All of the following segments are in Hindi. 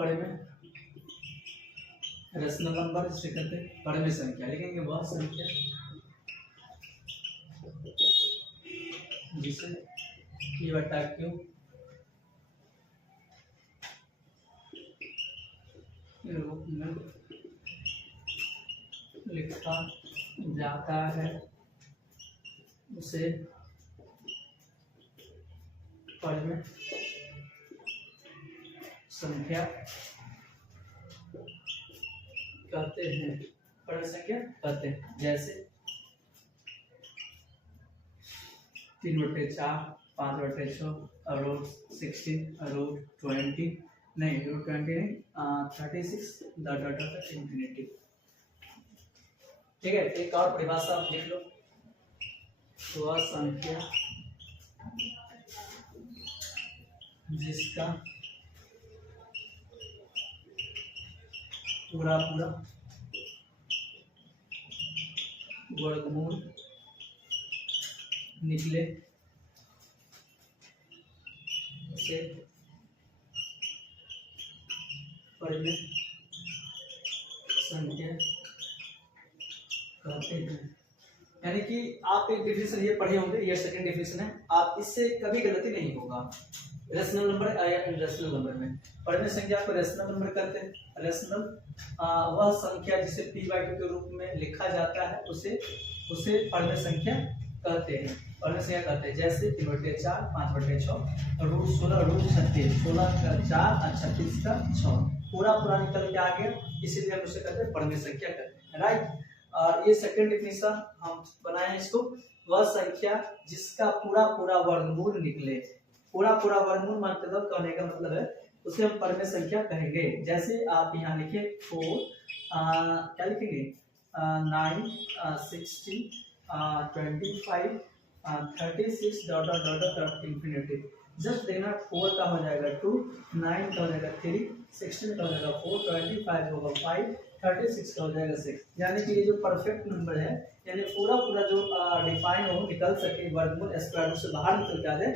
पढ़े में रेशनल नंबर जिसे कहते हैं, पढ़े में संख्या लिखेंगे वह संख्या जिसे P बटा Q रूप में लिखा जाता है उसे पढ़े में संख्या कहते हैं, पढ़े संख्या कहते हैं। जैसे 3/4, 5/6, रूट 16, रूट 20 नहीं, रूट 20 नहीं, 36 डॉट डॉट डॉट इंफिनिटी। ठीक है, एक और परिभाषा आप लिख लो, वह संख्या जिसका पूरा पूरा वर्गमूल निकले उसे पढ़े में संख्या कहते हैं। यानी कि आप एक डिफिनेशन ये पढ़े होंगे, ये सेकंड डिफिनेशन है, आप इससे कभी गलती नहीं होगा। रेशनल नंबर या इरेशनल नंबर में पढ़े में संख्या को रेशनल नंबर कहते हैं। रेशनल वह संख्या जिसे P/Q के रूप में लिखा जाता है उसे पढ़े में संख्या कहते हैं, पढ़े में संख्या कहते हैं। जैसे 3/4, 5/6, रूट 16, रूट 36, 16 का 4 और 36 का 6 पूरा पूरा निकल के आ गया, इसीलिए हम उसे कहते हैं पढ़े में संख्या कहते हैं। राइट, और ये सेकंड डिफिनेशन हम बनाए हैं इसको, वह संख्या जिसका पूरा पूरा वर्गमूल निकले। पूरा पूरा वर्गमूल मतलब कहने का मतलब है उसे हम पढ़े में संख्या कहेंगे। जैसे आप यहाँ लिखिए 4 क्या लिखेंगे 9 60 25 36 dot dot dot dot infinity. Just देना 4 का हो जाएगा 2, 9 का हो जाएगा 3, 16 का हो जाएगा 4, 25 होगा 5, 36 का हो जाएगा 6। यानी कि ये जो परफेक्ट नंबर है, यानी पूरा पूरा जो डिफाइन हो निकल सके, वर्गमूल स्क्वायर से बाहर निकल के आ जाए,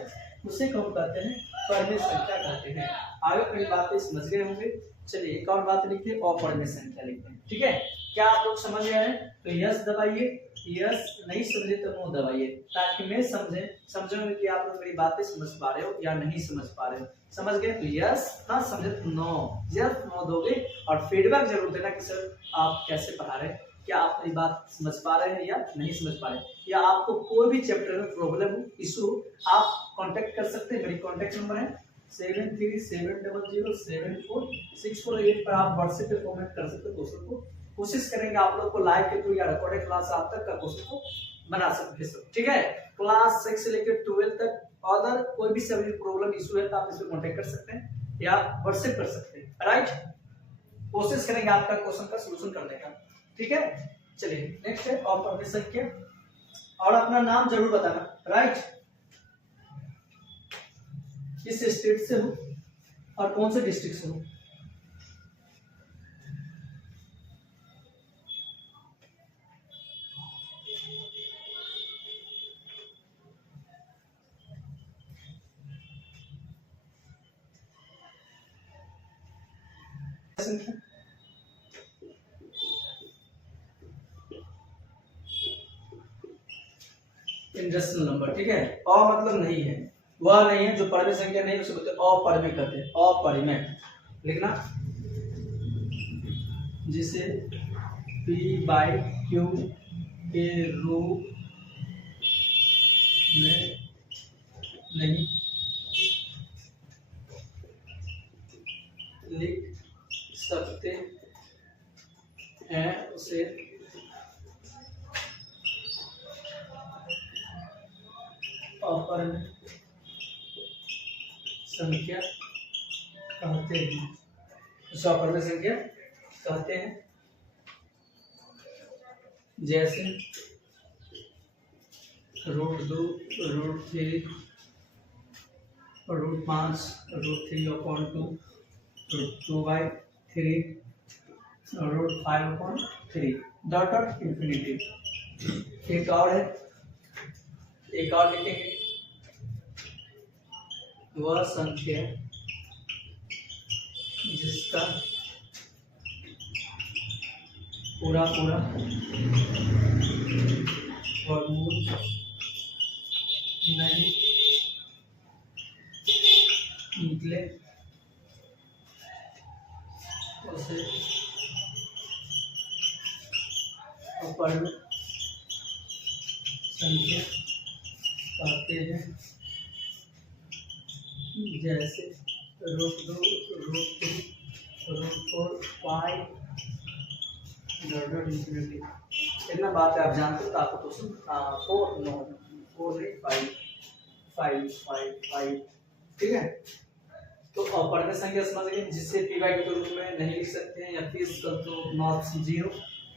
उसे कौन कहते हैं पढ़े में संख्या कहते हैं। आगे कई बातें समझ गए होंगे। चलिए एक और बात लिखते हैं और पढ़े में संख्या लिखते हैं। ठीक है, क्या आप लोग समझ गए हैं? तो यस दबाइए, यस नहीं समझे तो नो दबाइए, ताकि मैं समझूंगा कि आप लोग मेरी बातें समझ पा रहे हो या नहीं समझ पा रहे हो। समझ गए तो यस, ना समझे तो नो। यस नो दोगे और फीडबैक जरूर देना कि सर आप कैसे पढ़ा रहे हैं, क्या आप मेरी बात समझ पा रहे हैं या नहीं समझ पा रहे हैं, या आपको कोई भी चैप्टर में प्रॉब्लम हो, इशू, आप कांटेक्ट कर सकते हैं। मेरी कांटेक्ट नंबर है 7370074648 पर आप व्हाट्सएप पे कमेंट कर सकते हो। क्वेश्चन को कोशिश करेंगे आप लोग को लाइव के थ्रू या रिकॉर्डेड क्लास आप तक का क्वेश्चन को बना सकते हैं। ठीक है, क्लास 6 से लेकर 12 तक अदर कोई भी सभी प्रॉब्लम इशू है तो आप इस पे कांटेक्ट कर सकते हैं या व्हाट्सएप कर सकते हैं। राइट, कोशिश करेंगे आपका क्वेश्चन का सलूशन करने का। ठीक है, चलिए नेक्स्ट है और पढ़े संख्या, और अपना नाम जरूर बताना। राइट, किस स्टेट से हो और कौन से डिस्ट्रिक्ट से हो। Industrial number. ठीक है, और मतलब नहीं है, वह नहीं है जो पढ़े में संख्या नहीं, उसे बोलते हैं अपरिमेय कहते हैं। अपरिमेय लिखना, जिसे P/Q के रूप में नहीं लिख सकते हैं उसे अपरिमेय संख्या कहते हैं। उसे अपरिमेय संख्या कहते हैं। जैसे √2, √3, √5, √3/2, √2/3, √5/3 डॉट डॉट इंफिनिटी। एक और है, एक और लिखेंगे, वह संख्या जिसका इसका पूरा पूरा वर्गमूल नहीं निकले उसे अपर्ण संख्या कहते हैं, जैसे रूट 2, रूट 3, रूट 4, 5 इंफिनिटी। इतना बात है आप जानते हो तो आपको क्वेश्चन 4 नहीं 5 ठीक है। तो अपवर्ग संख्या समझ गए जिससे पी वाई के रूप में नहीं लिख सकते हैं, या P equal to not 0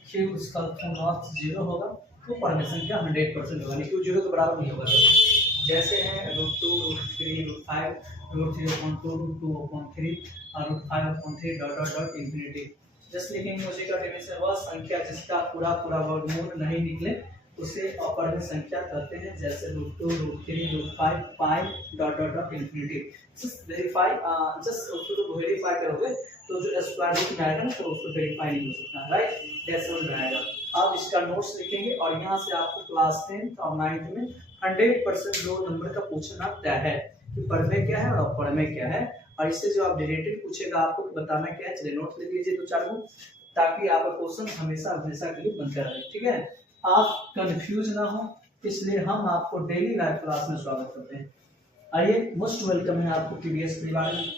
Q equal to not 0 होगा तो अपवर्ग संख्या 100% होगा, नहीं क्यू 0 के बराबर नहीं होगा। जैसे हैं root 2, root 3, root 5, root 3/2, root 2/3 और root 5/3 dot dot dot infinity. Just लिखेंगे उसी का डेफिनेशन, वह संख्या जिसका पूरा पूरा वर्गमूल नहीं निकले उसे अपवर्ग संख्या कहते हैं, जैसे root 2, root 3, root 5 dot dot dot infinity. Just verify, just उसको वेरीफाई करोगे तो जो स्क्वायर रूट में आएगा ना तो उसको वेरीफाई नहीं हो सकता, राइट, डेसिमल में आएगा। आप इसका नोट्स लिखेंगे और यहाँ से आपको क्लास 10th और 9th में 100% जो नंबर का पूछना तय है कि पढ़ में क्या है और अपवर्ग में क्या है, और इससे जो आप रिलेटेड पूछेगा आपको बताना क्या है। चलिए नोट ले लीजिए 2-4 को, ताकि आपका क्वेश्चन हमेशा हमेशा के लिए बनता रहे, ठीक है, आप कंफ्यूज ना हो। इसलिए हम आपको डेली लाइव क्लास में स्वागत करते हैं। आइए, मोस्ट वेलकम है आपको पीडीएस परिवार में।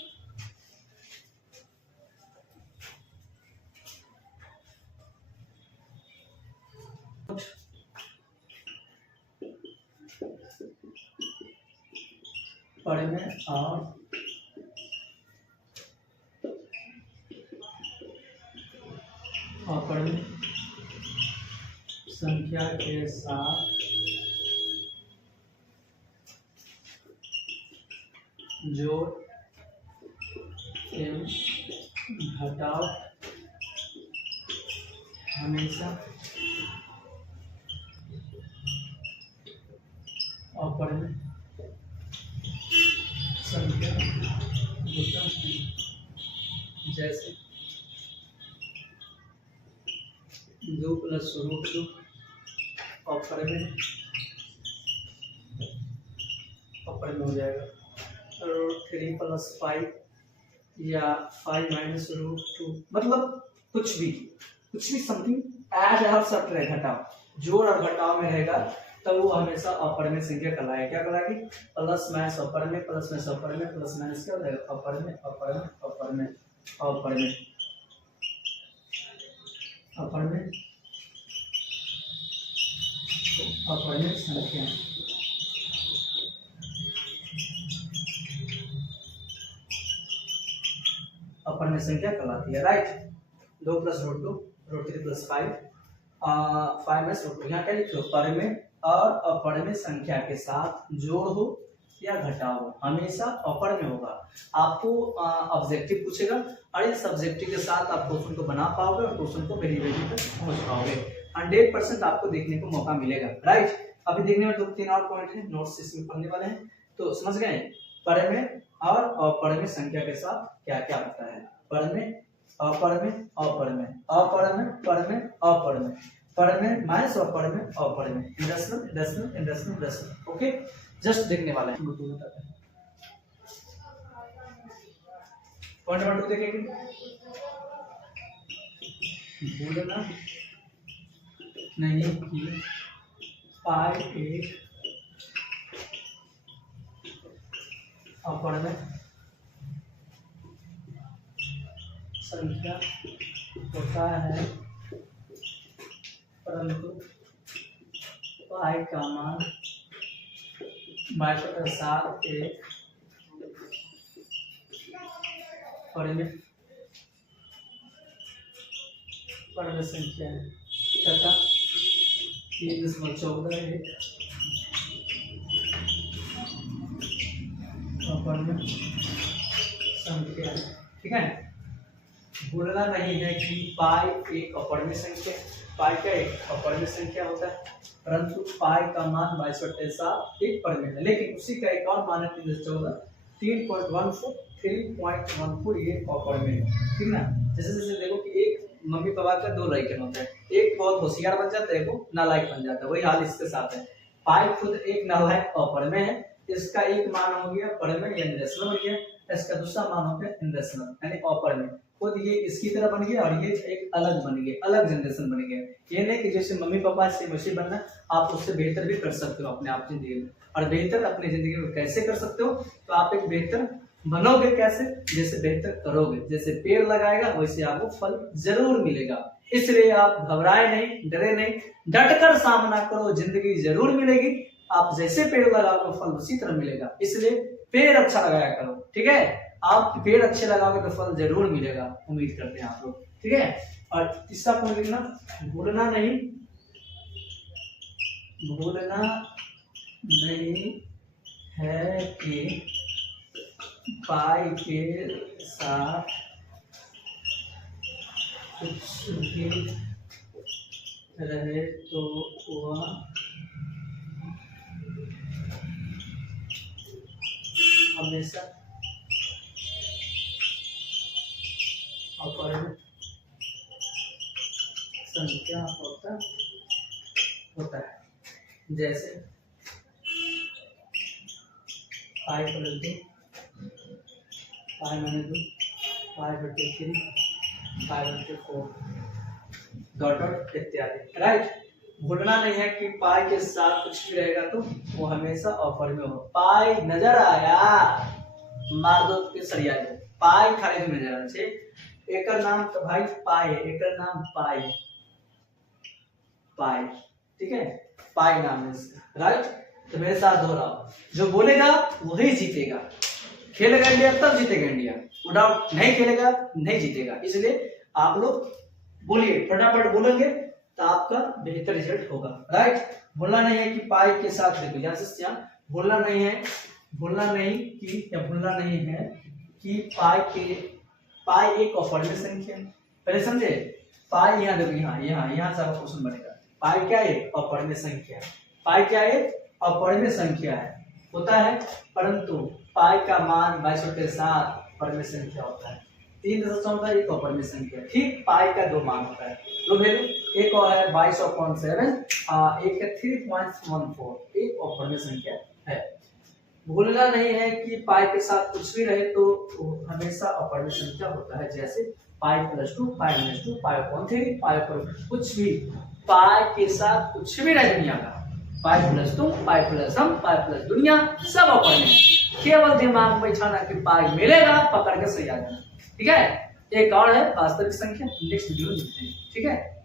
पढ़ने और अपवर्ग संख्या के साथ जोड़ एवं घटाव हमेशा अपवर्ग संख्या होता है, जैसे 2 + √2 अपवर्ग हो जाएगा, √3 + 5 या 5 - √2, मतलब कुछ भी समथिंग ऐड और सब रहे, घटाव जोड़ और घटाव में रहेगा तब वो हमेशा अपवर्ग संख्या कहलाएगी। क्या कहलाएगी? प्लस माइनस अपवर्ग में, प्लस माइनस अपवर्ग में, प्लस माइनस क्या हो जाएगा? अपवर्ग में, अपवर्ग में, अपवर्ग में, अपवर्ग में, अपवर्ग में, अपवर्ग में संख्या अपवर्ग में संख्या कहलाती है, राइट। 2 + √2, √3 + 5, 5 - √2। यहाँ क्या लिखो? अपवर्ग में और अपवर्ग में संख्या के साथ जोड़ हो या घटाव हो, हमेशा अपवर्ग में होगा। आपको ऑब्जेक्टिव पूछेगा और इस ऑब्जेक्टिव के साथ आप क्वेश्चन को बना पाओगे और क्वेश्चन को वेरी तक पहुंच पाओगे। 100% आपको देखने को मौका मिलेगा, राइट। अभी देखने में 2-3 और पॉइंट है, नोट्स इसमें पढ़ने वाले हैं, तो समझ गए। परम में और अपवर्ग में संख्या के साथ क्या क्या होता है? परम में, अपवर्ग में, अपवर्ग में, अपवर्ग में, परम में, अपवर्ग में, परम में माइनस अपवर्ग में, अपवर्ग में, decimal, decimal, decimal, decimal. Okay, just देखने वाले हैं। पॉइंट नंबर 2 देखेंगे। बोलना नहीं कि पाई एक अपवर्ग में संख्या होता है, परंतु पाई का मान 22/7 एक परिमित परम संख्या है तथा 3.14 एक अपवर्ग संख्या है, ठीक है। बोलना नहीं है कि पाई एक अपवर्ग संख्या, पाई का एक अपवर्ग संख्या होता है, परंतु पाई का मान 22/7 एक परिमित है। लेकिन उसी का एक और मान है 3.14, 3.14 ये ऑपर में, ठीक ना। जैसे जैसे देखो कि एक मम्मी पापा का दो लड़के होते हैं, एक बहुत होशियार बन जाता है, एक नालायक बन जाता है, वही हाल इसके साथ है। पाई खुद एक नालायक ऑपर में है, इसका एक मान हो गया पर में यानी रेशनल बन गया, इसका दूसरा मान हो गया इनरेशनल यानी ऑपर में। खुद ये इसकी तरह बन गया और ये एक अलग बन गया, अलग जनरेशन बन गया। ये नहीं कि जैसे मम्मी पापा से वैसे बनना, आप उससे बेहतर भी कर सकते हो अपने आप जिंदगी में। और बेहतर अपनी जिंदगी में कैसे कर सकते हो, तो आप एक बेहतर बनोगे कैसे, जैसे बेहतर करोगे, जैसे पेड़ लगाएगा वैसे आपको फल जरूर मिलेगा। इसलिए आप घबराए नहीं, डरे नहीं, डटकर सामना करो, जिंदगी जरूर मिलेगी। आप जैसे पेड़ लगाओगे फल उसी तरह मिलेगा, इसलिए पेड़ अच्छा लगाया करो, ठीक है। आप पेड़ अच्छे लगाओगे तो फल जरूर मिलेगा, उम्मीद करते हैं आप लोग, ठीक है। और तीसरा पॉइंट लिखना, भूलना नहीं है कि पाई के साथ कुछ भी रहे तो वह हमेशा ऑपर में संख्या होता है। जैसे पाई प्लस 2, पाई माइनस 2, पाई बटे 3, पाई बटे 4 डॉट डॉट इत्यादि, राइट। भूलना नहीं है कि पाई के साथ कुछ भी रहेगा तो वो हमेशा ऑपर में हो। पाई नजर आया, मार दो के सरिया दो, पाई खाली में नजर आना चाहिए। एक नाम तो भाई पाई, एक नाम पाई, पाई, ठीक है, पाई नाम है इसका, राइट। तो मेरे साथ दोहराओ, जो बोलेगा वही जीतेगा। खेलेगा इंडिया तब जीतेगा इंडिया, डाउट नहीं खेलेगा नहीं जीतेगा। इसलिए आप लोग बोलिए, फटाफट बोलेंगे तो आपका बेहतर रिजल्ट होगा, राइट। भूलना नहीं है कि पाई के साथ, देखो यहाँ से भूलना नहीं है कि पाई एक ऑपर्मेंट संख्या है। पहले समझे, पाई यहाँ देखो, यहाँ से आपका क्वेश्चन बनेगा। पाई क्या है? ऑपर्मेंट संख्या है। पाई क्या है? ऑपर्मेंट संख्या है, होता है, परंतु पाई का मान 22/7 ऑपर्मेंट संख्या होता है। 3 होता है, एक ऑपर्मेंट संख्या, ठीक। पाई का 2 मान होता है, 2 वैल्यू, एक और है 22/7, एक है 3.14, एक ऑपर्मेंट संख्या है। भूलना नहीं है कि पाई के साथ कुछ भी रहे तो हमेशा ऑपर्मेंट संख्या होता है। जैसे pi plus 2, pi minus 2, pi upon 3, pi upon कुछ भी, पाई के साथ कुछ भी रहे दुनिया का, पाई प्लस 2, पाई प्लस हम, पाई प्लस दुनिया, सब ऑपर्मेंट। केवल दिमाग में बैठाना कि पाई मिलेगा, पकड़ के सही आ जाना, ठीक है। एक और है वास्तविक संख्या, नेक्स्ट वीडियो में देखते हैं, ठीक है।